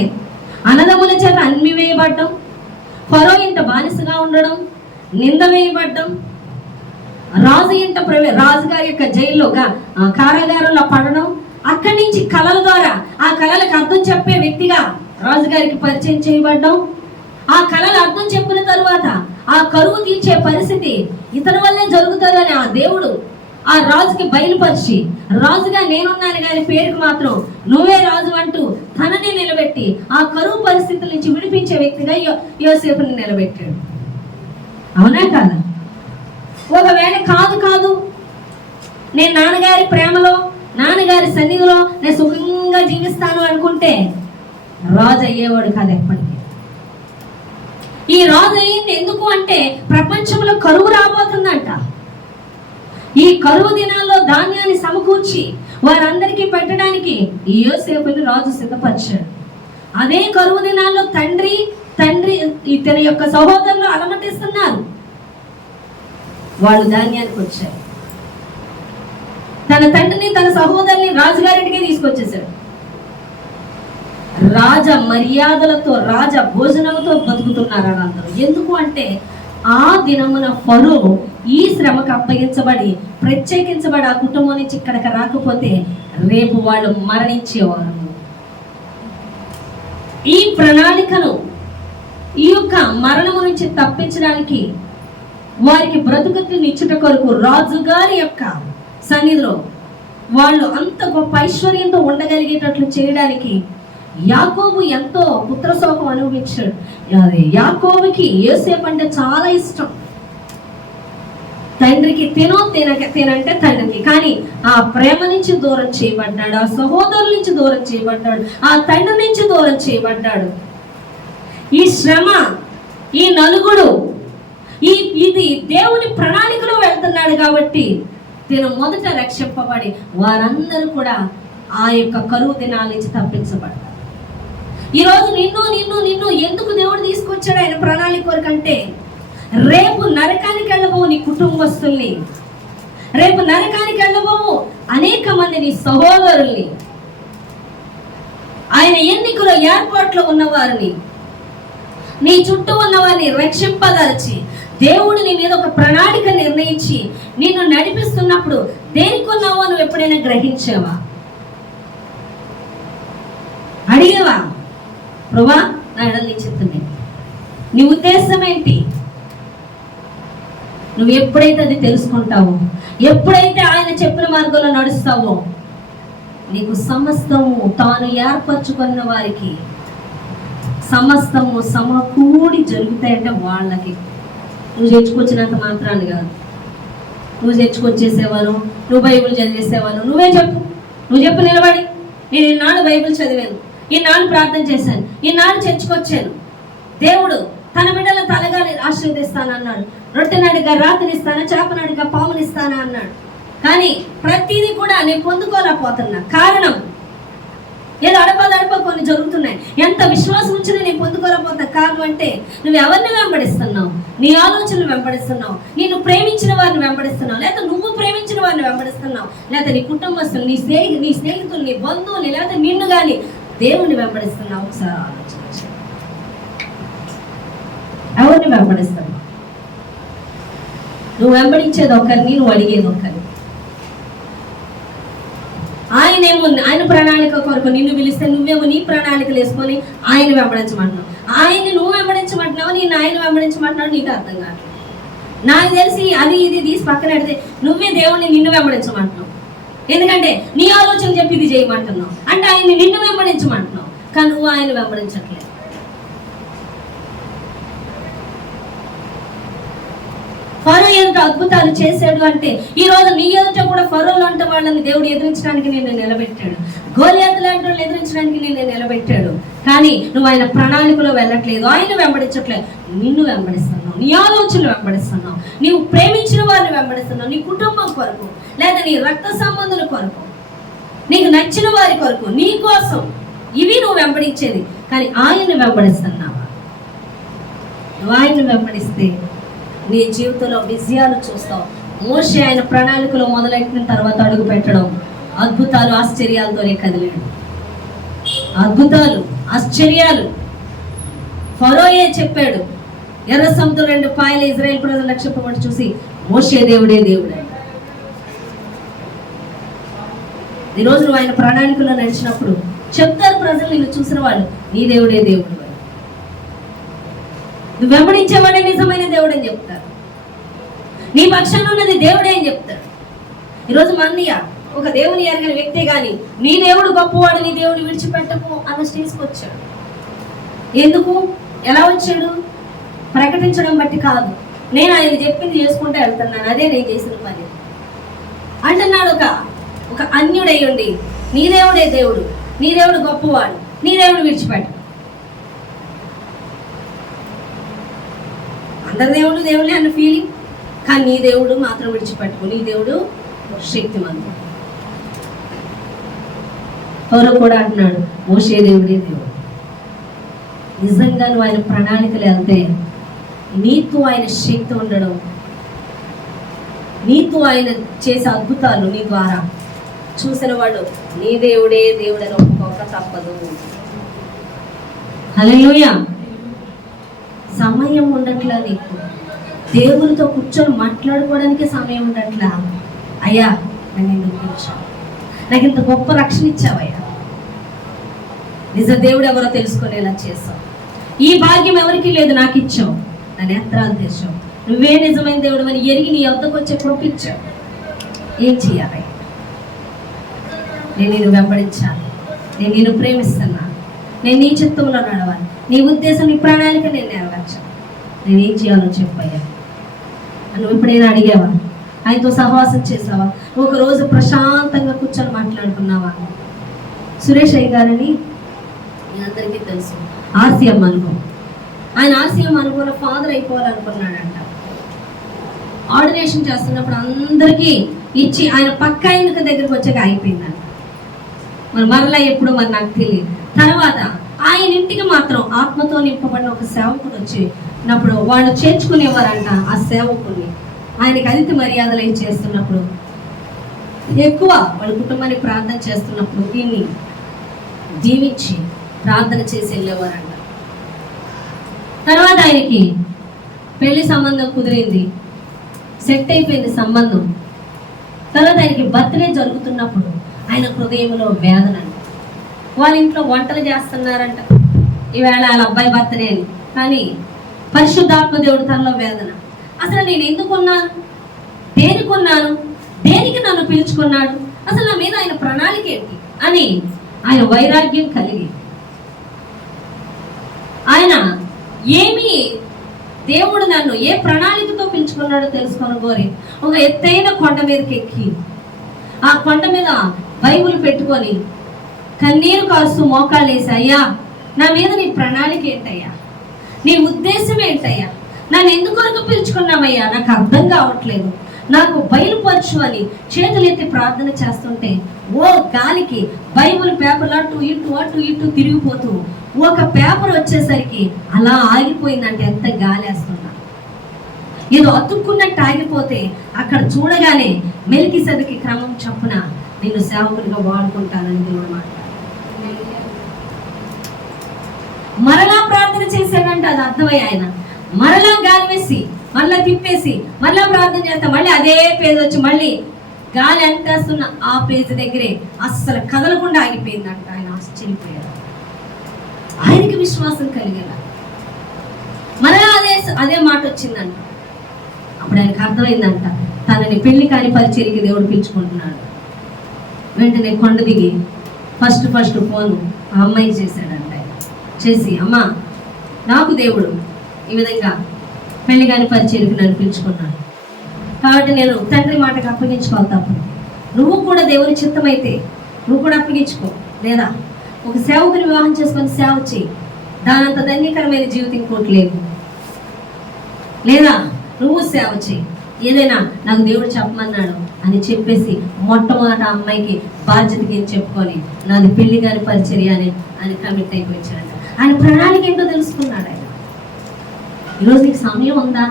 అన్నదమ్ముల చేత అన్ని వేయబడ్డం, ఫరో ఇంట బానిసగా ఉండడం, నింద వేయబడ్డం, రాజు ఇంట రాజుగారి యొక్క జైల్లో కారాగారంలో పడడం, అక్కడి నుంచి కళల ద్వారా ఆ కళలకు అర్థం చెప్పే వ్యక్తిగా రాజుగారికి పరిచయం చేయబడ్డం, ఆ కళలు అర్థం చెప్పిన తరువాత ఆ కరువు తీర్చే పరిస్థితి ఇతని వల్లే జరుగుతుందని ఆ దేవుడు ఆ రాజుకి బయలుపరిచి, రాజుగా నేనున్నాను కానీ పేరుకు మాత్రం నువ్వే రాజు అంటూ తనని నిలబెట్టి ఆ కరువు పరిస్థితుల నుంచి విడిపించే వ్యక్తిగా యోసేపుని నిలబెట్టాడు. అవునా కాదా? ఒకవేళ కాదు నేను నాన్నగారి ప్రేమలో, నాన్నగారి సన్నిధిలో నేను సుఖంగా జీవిస్తాను అనుకుంటే రాజు అయ్యేవాడు కాదు ఎప్పటికీ. ఈ రాజు అయ్యింది ఎందుకు అంటే, ప్రపంచంలో కరువు రాబోతుందంట. ఈ కరువు దినాల్లో ధాన్యాన్ని సమకూర్చి వారందరికీ పెట్టడానికి ఈ యోసేపుని రాజు సిద్ధపరిచాడు. అదే కరువు దినాల్లో తండ్రి తన యొక్క సహోదరులు అలమటిస్తున్నారు, వాళ్ళు ధాన్యానికి వచ్చారు. తన తండ్రిని, తన సహోదరుని రాజుగారింటికి తీసుకొచ్చేసాడు. రాజ మర్యాదలతో, రాజ భోజనంతో బతుకుతున్నారు అందరూ. ఎందుకు అంటే ఆ దినమున ఫరో ఈ శ్రమకు అప్పగించబడి, ప్రత్యేకించబడి ఆ కుటుంబం నుంచి ఇక్కడికి రాకపోతే రేపు వాళ్ళు మరణించేవారు. ఈ ప్రణాళికను, ఈ యొక్క మరణము నుంచి తప్పించడానికి, వారికి బ్రతుకుని ఇచ్చుట కొరకు రాజుగారి యొక్క సన్నిధిలో వాళ్ళు అంత గొప్ప ఐశ్వర్యంతో ఉండగలిగేటట్లు చేయడానికి యాకోబు ఎంతో పుత్రశోకం అనుభవించాడు. యాకోబుకి యోసేపు అంటే చాలా ఇష్టం. తండ్రికి తినంటే తండ్రికి, కానీ ఆ ప్రేమ నుంచి దూరం చేయబడ్డాడు, ఆ సహోదరుల నుంచి దూరం చేయబడ్డాడు, ఆ తండ్రి నుంచి దూరం చేయబడ్డాడు. ఈ శ్రమ, ఈ నలుగుడు, ఇది దేవుని ప్రణాళికలో వెళ్తున్నాడు కాబట్టి తిను మొదట రక్షింపబడి వారందరూ కూడా ఆ యొక్క కరువు దినాల నుంచి తప్పించబడ్డారు. ఈరోజు నిన్ను ఎందుకు దేవుడు తీసుకొచ్చాడు ఆయన ప్రణాళిక కొరకంటే, రేపు నరకానికి వెళ్ళబోవు నీ కుటుంబస్తుల్ని, రేపు నరకానికి వెళ్ళబోవు అనేక మంది నీ సహోదరుల్ని, ఆయన ఎన్నికలో ఏర్పాట్లో ఉన్నవారిని, నీ చుట్టూ ఉన్నవారిని రక్షింపదలిచి దేవుడు నీ మీద ఒక ప్రణాళిక నిర్ణయించి నిన్ను నడిపిస్తున్నప్పుడు దేనికి ఉన్నావో నువ్వు ఎప్పుడైనా గ్రహించావా? అడిగేవా? ప్రభువా, నా ఎడల నీ చిత్తం ఏంటి, నీ ఉద్దేశం ఏంటి? నువ్వు ఎప్పుడైతే అది తెలుసుకుంటావో, ఎప్పుడైతే ఆయన చెప్పిన మార్గంలో నడుస్తావో నీకు సమస్తము తాను ఏర్పరచుకున్న వారికి సమస్తము సమకూడి జరుగుతాయంటే వాళ్ళకి. నువ్వు చేర్చుకొచ్చినంత మాత్రాన్ని కాదు, నువ్వు చేర్చుకొచ్చేసేవాను, నువ్వు బైబిల్ చదివేసేవాను. నువ్వే చెప్పు, నువ్వు చెప్పు నిలబడి, నేను ఈనాడు బైబిల్ చదివాను, ఈనాడు ప్రార్థన చేశాను, ఈనాడు చర్చకొచ్చాను. దేవుడు తన బిడ్డల తలగాలి ఆశీర్వదిస్తానన్నాడు. రొట్టెనాడిగా రాత్రినిస్తాను, చేపనాడిగా పామునిస్తాను అన్నాడు. కానీ ప్రతిదీ కూడా నేను పొందుకోలేకపోతున్నా. కారణం ఏదో అడపదడప కొన్ని జరుగుతున్నాయి. ఎంత విశ్వాసం ఉంచినా నేను పొందుకోలేకపోతున్నా. కారణం అంటే నువ్వు ఎవరిని వెంబడిస్తున్నావు? నీ ఆలోచనలు వెంబడిస్తున్నావు, నిన్ను ప్రేమించిన వారిని వెంబడిస్తున్నావు, లేదా నువ్వు ప్రేమించిన వారిని వెంబడిస్తున్నావు, లేదా నీ కుటుంబస్తులు, నీ స్నేహితులు, నీ బంధువులు, లేదా నిన్ను కానీ దేవుణ్ణి వెంబడిస్తున్నావు. ఒకసారి ఆలోచించు, ఎవరిని వెంబడిస్తున్నావు? నువ్వు వెంబడించేది ఒకరిని, నువ్వు అడిగేది ఒకరిని. ఆయనేమో ఆయన ప్రణాళిక కొరకు నిన్ను పిలిస్తే నువ్వేమో నీ ప్రణాళికలు వేసుకొని ఆయన వెంబడించమంటున్నావు. ఆయన్ని నువ్వు వెంబడించమంటున్నావు, నేను ఆయన వెంబడించమంటున్నావు. నీకు అర్థం కావట్లేదు. నాకు తెలిసి అది ఇది తీసి పక్కన పెడితే నువ్వే దేవుణ్ణి నిన్ను వెంబడించమంటున్నావు. ఎందుకంటే నీ ఆలోచన చెప్పి ఇది చేయమంటున్నావు అంటే ఆయన్ని నిన్ను వెంబడించమంటున్నావు, కానీ నువ్వు ఆయన వెంబడించట్లేదు. ఫరో ఎంత అద్భుతాలు చేశాడు అంటే ఈ రోజు నీ ఎదుట కూడా ఫరోలు అంటే వాళ్ళని దేవుడు ఎదిరించడానికి నేను నిలబెట్టాడు. గోలియాతు లాంటి వాళ్ళు ఎదిరించడానికి నేను నిలబెట్టాడు. కానీ నువ్వు ఆయన ప్రణాళికలో వెళ్ళట్లేదు, ఆయన వెంబడించట్లేదు. నిన్ను వెంబడిస్తున్నావు, నీ ఆలోచనలు వెంబడిస్తున్నావు, నీవు ప్రేమించిన వారిని వెంబడిస్తున్నావు, నీ కుటుంబం కొరకు, లేదా నీ రక్త సంబంధుల కొరకు, నీకు నచ్చిన వారి కొరకు, నీ కోసం ఇవి నువ్వు వెంబడించేది. కానీ ఆయన్ని వెంబడిస్తున్నావా? నువ్వు ఆయన్ని వెంబడిస్తే నీ జీవితంలో విజయాలు చూస్తావు. మోషే ఆయన ప్రణాళికలో మొదలెట్టిన తర్వాత అడుగు పెట్టడం అద్భుతాలు ఆశ్చర్యాలతోనే కదిలాడు. అద్భుతాలు ఆశ్చర్యాలు ఫరోయే చెప్పాడు. ఎర్ర సముద్రం 2 పాయలు ఇజ్రాయేల్ ప్రజలు రక్షింపబడి చూసి మోషే దేవుడే దేవుడే. ఈరోజు నువ్వు ఆయన ప్రణాళికలో నడిచినప్పుడు చెప్తారు ప్రజలు, నిన్ను చూసిన వాళ్ళు నీ దేవుడే దేవుడు, నువ్వు వెంబడించేవాడే నిజమైన దేవుడు అని చెప్తారు. నీ పక్షాన ఉన్నది దేవుడే అని చెప్తాడు. ఈరోజు మందియా ఒక దేవుని ఎరగని వ్యక్తే కానీ నీ దేవుడు గొప్పవాడు, నీ దేవుని విడిచిపెట్టకు అన్న స్టేజ్కి వచ్చాడు. ఎందుకు, ఎలా వచ్చాడు? ప్రకటించడం బట్టి కాదు, నేను ఆయన చెప్పింది చేసుకుంటూ వెళ్తున్నాను, అదే నేను చేసిన పని అంటున్నాడు. ఒక అన్యుడై ఉండి నీ దేవుడే దేవుడు, నీ దేవుడు గొప్పవాడు, నీ దేవుడు విడిచిపెట్టు. అందరి దేవుడు దేవుడే అన్న ఫీలింగ్, కానీ నీ దేవుడు మాత్రం విడిచిపెట్టుకో. నీ దేవుడు శక్తిమంతుడు. ఎవరు కూడా అంటున్నాడు మోషే దేవుడే దేవుడు. నిజంగా నువ్వు ఆయన ప్రణాళికలు వెళ్తే నీతో ఆయన శక్తి ఉండడం, నీతో ఆయన చేసే అద్భుతాలు నీ ద్వారా చూసిన వాళ్ళు నీ దేవుడే దేవుడని ఒప్పుకోక తప్పదు. హల్లెలూయా. సమయం ఉండట్లా, నీకు దేవునితో కూర్చొని మాట్లాడుకోవడానికి సమయం ఉండట్లా. అయ్యా నన్ను ఎందుకు పిలిచావు, నాకు ఇంత గొప్ప రక్షణ ఇచ్చావయ్యా, నిజ దేవుడు ఎవరో తెలుసుకునేలా చేస్తావు, ఈ భాగ్యం ఎవరికి లేదు నాకు ఇచ్చావు, నా నేత్రాలు తెచ్చావు, నువ్వే నిజమైన దేవుడు అని ఎరిగి నీ వద్దకు వచ్చే కృపించావు. ఏం చేయాలి? నేను నిన్ను వెంబడించాలి, నేను నిన్ను ప్రేమిస్తున్నాను, నేను నీ చిత్తంలో నడవాలి, నీ ఉద్దేశం నీ ప్రణాళిక నేను నెరవేర్చాను, నేనేం చేయాలో చెప్పయ్యా. నువ్వు ఎప్పుడైనా అడిగావా? ఆయనతో సహవాసం చేసావా? ఒకరోజు ప్రశాంతంగా కూర్చొని మాట్లాడుకున్నావా? సురేష్ అయ్య గారని మీ అందరికీ తెలుసు, ఆర్సీఎం అనుభవం. ఆయన ఆర్సీఎం అనుభవంలో ఫాదర్ అయిపోవాలనుకున్నాడంట. ఆర్డినేషన్ చేస్తున్నప్పుడు అందరికీ ఇచ్చి ఆయన పక్క ఆయనకు దగ్గరికి వచ్చాక అయిపోయిందంట. మరి మరలా ఎప్పుడు మరి నాకు తెలియదు. తర్వాత ఆయన ఇంటికి మాత్రం ఆత్మతో నింపబడిన ఒక సేవకుడు వచ్చినప్పుడు వాళ్ళు చేర్చుకునేవారంట. ఆ సేవకుడిని ఆయనకి అతిథి మర్యాదలు చేస్తున్నప్పుడు ఎక్కువ వాళ్ళ కుటుంబానికి ప్రార్థన చేస్తున్నప్పుడు దీన్ని దీవించి ప్రార్థన చేసి వెళ్ళేవారంట. తర్వాత ఆయనకి పెళ్లి సంబంధం కుదిరింది, సెట్ అయిపోయింది సంబంధం. తర్వాత ఆయనకి బర్త్డే జరుగుతున్నప్పుడు ఆయన హృదయంలో వేదన. వాళ్ళ ఇంట్లో వంటలు చేస్తున్నారంట ఈవేళ వాళ్ళ అబ్బాయి బర్త్డే అని, కానీ పరిశుద్ధాత్మ దేవుడు తనలో వేదన. అసలు నేను ఎందుకున్నాను, దేనికి ఉన్నాను, దేనికి నన్ను పిలుచుకున్నాడు, అసలు నా మీద ఆయన ప్రణాళిక ఏంటి, అని ఆయన వైరాగ్యం కలిగి, ఆయన ఏమి దేవుడు నన్ను ఏ ప్రణాళికతో పిలుచుకున్నాడో తెలుసుకొని కోరి ఒక ఎత్తైన కొండ మీదకి ఎక్కి ఆ కొండ మీద బైబిల్ పెట్టుకొని కన్నీరు కాస్తూ మోకాలు వేసి, అయ్యా నా మీద నీ ప్రణాళిక ఏంటయ్యా, నీ ఉద్దేశం ఏంటయ్యా, నన్ను ఎందుకొరకు పిలుచుకున్నామయ్యా, నాకు అర్థం కావట్లేదు, నాకు బయలుపరచు అని చేతులెత్తి ప్రార్థన చేస్తుంటే ఓ గాలికి బైబిల్ పేపర్లు అటు ఇటు తిరిగిపోతూ ఒక పేపర్ వచ్చేసరికి అలా ఆగిపోయిందంటే ఎంత గాలి వేస్తున్నా, ఏదో అతుక్కున్నట్టు ఆగిపోతే అక్కడ చూడగానే మెల్కీసెదెకు క్రమం చొప్పున నిన్ను సేవకునిగా వాడుకుంటానని దేవుడు మాట్లాడు. మరలా ప్రార్థన చేశాడంట, అది అర్థమై ఆయన మరలా గాలి వేసి మళ్ళా తిప్పేసి మళ్ళా ప్రార్థన చేస్తా, మళ్ళీ అదే పేజ్ వచ్చి మళ్ళీ గాలి అంటేస్తున్న ఆ పేజ్ దగ్గరే అస్సలు కదలకుండా ఆగిపోయిందంట. ఆయన ఆశ్చర్యపోయాడు, ఆయనకి విశ్వాసం కలిగేలా మరలా అదే మాట వచ్చిందంట. అప్పుడు ఆయనకు అర్థమైందంట, తనని పెళ్లి కాని పరిచర్యకి దేవుడు పిలుచుకుంటున్నాడు. వెంటనే కొండ దిగి ఫస్ట్ ఫోన్ ఆ అమ్మాయికి చేశాడంట. ఆయన చేసి, అమ్మా నాకు దేవుడు ఈ విధంగా పెళ్లి కాని పరిచర్యకి నన్ను పిలుచుకున్నాడు కాబట్టి నేను తండ్రి మాటకు అప్పగించుకోవాలి తప్పదు, నువ్వు కూడా దేవుని చిత్తమైతే నువ్వు కూడా అప్పగించుకో, లేదా ఒక సేవకుని వివాహం చేసుకొని సేవ చేయి, దానంత ధన్యకరమైన జీవితం ఇంకోటి లేదు, లేదా నువ్వు సేవ చేయి, ఏదైనా నాకు దేవుడు చెప్పమన్నాడు అని చెప్పేసి మొట్టమొదట అమ్మాయికి బాధ్యతకి ఏం చెప్పుకొని నాది పెళ్లి గారి పరిచర్య అని కమిట్ అయిపోయించాడంట. ఆయన ప్రణాళిక ఏంటో తెలుసుకున్నాడు. ఆయన ఈరోజు నీకు సమయం ఉందా,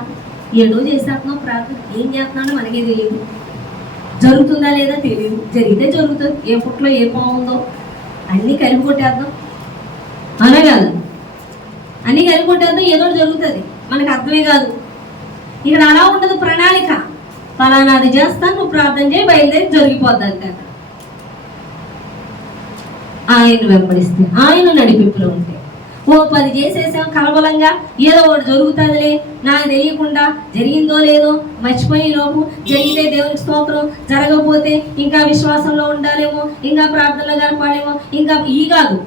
ఏడో చేసేస్తున్నావు ప్రార్థన, ఏం చేస్తున్నాడో మనకే తెలియదు, జరుగుతుందా లేదా తెలియదు, జరిగితే జరుగుతుంది, ఏ పుట్లో ఏ బాగుందో అన్నీ కలిపి కొట్టేద్దాం, అనే కాదు అన్నీ కలిపి కొట్టేద్దాం, ఏదో జరుగుతుంది, మనకు అర్థమే కాదు. ఇక్కడ అలా ఉండదు ప్రణాళిక, ఫలానాది చేస్తాను నువ్వు ప్రార్థన చేయి, బయలుదేరి జరిగిపోద్ది అంతే. ఆయన వెంబడిస్తే, ఆయన నడిపింపులో ఉంటే ఓ 10 చేసేసాం కలబలంగా, ఏదో ఒకటి జరుగుతుందిలే, నాకు తెలియకుండా జరిగిందో లేదో మర్చిపోయే లోపు, జరిగితే దేవునికి స్తోత్రం, జరగకపోతే ఇంకా విశ్వాసంలో ఉండాలేమో, ఇంకా ప్రార్థనలో గడపాలేమో, ఇంకా ఈ కాదు.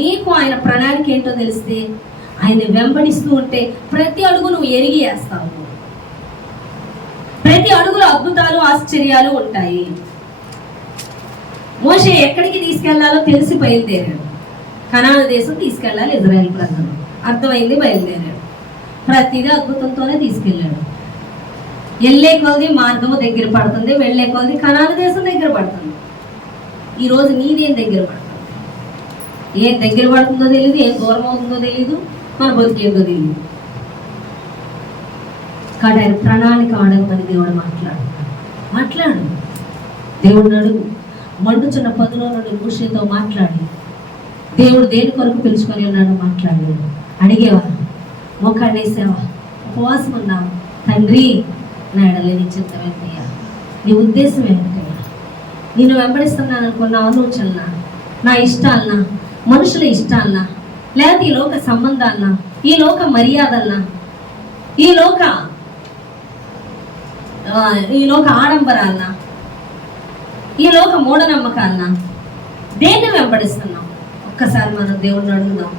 నీకు ఆయన ప్రణాళిక ఏంటో తెలిస్తే ఆయన వెంబడిస్తూ ఉంటే ప్రతి అడుగు నువ్వు ఎరిగి వేస్తావు, ప్రతి అడుగులో అద్భుతాలు ఆశ్చర్యాలు ఉంటాయి. మోషే ఎక్కడికి తీసుకెళ్లాలో తెలిసి బయలుదేరాడు, కనాను దేశం తీసుకెళ్ళాలి ఇజ్రాయెల్ ప్రజలు, అర్థమైంది, బయలుదేరాడు, ప్రతిదీ అద్భుతంతోనే తీసుకెళ్ళాడు. వెళ్ళే కొలది మార్గము దగ్గర పడుతుంది, వెళ్ళే కొలది కనాను దేశం దగ్గర పడుతుంది. ఈరోజు నీదేం దగ్గర పడుతుంది, ఏం దగ్గర పడుతుందో తెలియదు, ఏం దూరం అవుతుందో తెలియదు, మన బతికేందో తెలియదు. కాబట్టి ఆయన ప్రణాళిక ఆడమని దేవుడు మాట్లాడు, దేవుడిని అడుగు, మండుచున్న పదులో నుండి మోషేతో మాట్లాడి దేవుడు దేని కొరకు పిలుచుకొని ఉన్నాడో మాట్లాడాడు. అడిగేవా, మోకాళ్ళు వేసావా, ఉపవాసం ఉన్నావా, తండ్రి నా ఎడల నీ చిత్తం ఏంటయ్యా, నీ ఉద్దేశం ఏంటయ్యా, నేను వెంబడిస్తున్నాను అనుకున్న ఆలోచనలా, నా ఇష్టాలనా, మనుషుల ఇష్టాలనా, లేకపోతే ఈ లోక సంబంధాలనా, ఈ లోక మర్యాదలనా, ఈ లోక ఆడంబరాలనా, ఈ లోక మూఢనమ్మకాలనా, దేన్ని వెంబడిస్తున్నాం? ఒక్కసారి మనం దేవుడిని అడుగుదాం.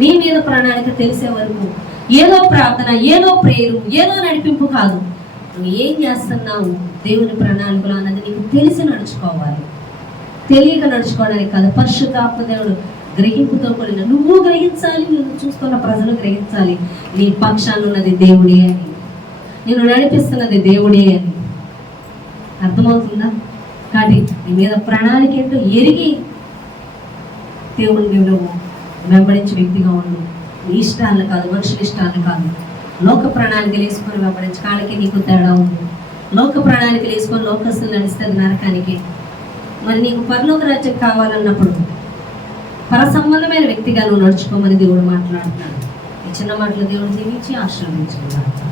నీ మీద ప్రణాళిక తెలిసే వరకు ఏదో ప్రార్థన, ఏదో ప్రేరు, ఏదో నడిపింపు కాదు, నువ్వు ఏం చేస్తున్నావు దేవుని ప్రణాళికలో అన్నది నీకు తెలిసి నడుచుకోవాలి. తెలియక నడుచుకోవడానికి కాదు, పరిశుద్ధాత్మ దేవుడు గ్రహింపుతో కూడిన నువ్వు గ్రహించాలి, నువ్వు చూస్తున్న ప్రజలు గ్రహించాలి, నీ పక్షాన ఉన్నది దేవుడే అని, నేను నడిపిస్తున్నది దేవుడే అని. అర్థమవుతుందా? కాబట్టి నీ మీద ప్రణాళిక ఏంటో ఎరిగి దేవుడిని నువ్వు వెంబడించే వ్యక్తిగా ఉండు. నీ ఇష్టాలను కాదు, మనుషుల ఇష్టాలను కాదు, లోక ప్రణాళికలు వేసుకొని వెంబడించి కాళ్ళకి నీకు తేడా ఉంది. లోక ప్రణాళికలు వేసుకొని లోకస్తులు నడుస్తుంది నరకానికి. మరి నీకు పరలోక రాజ్యం కావాలన్నప్పుడు పర సంబంధమైన వ్యక్తిగా నువ్వు నడుచుకోమని దేవుడు మాట్లాడుతున్నాడు. ఈ చిన్న మాటలు దేవుడు దీవించి ఆశీర్వదించుకున్నాడు.